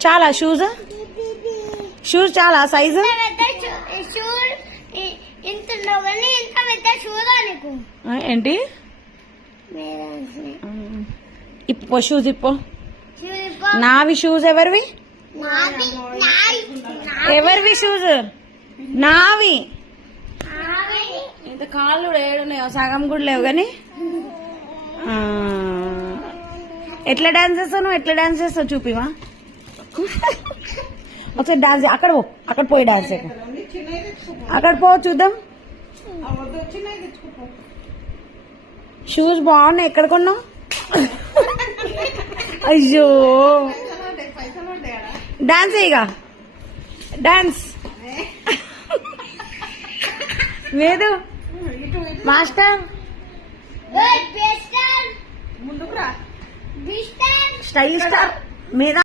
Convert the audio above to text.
చాలా shoes shoes చాలా size ఏంటి ఇప్పో షూస్ ఇప్పో నావి షూస్ ఎవరివి ఎవరివి షూస్ నావి ఇంత కాళ్ళు కూడా ఏడున్నాయో సగం కూడా లేవు కానీ ఎట్లా డాన్స్ చేస్తావు నువ్వు ఎట్లా డాన్స్ చేస్తావు చూపివా ఒకసారి డాన్స్ అక్కడ పో అక్కడ పోయి డాన్స్ అక్కడ పో చూద్దాం షూస్ బాగున్నాయి ఎక్కడ కొన్నావు అయ్యో డాన్స్ ఇక డాన్స్ లేదు మాస్టర్ స్టైల్ స్టార్ మీద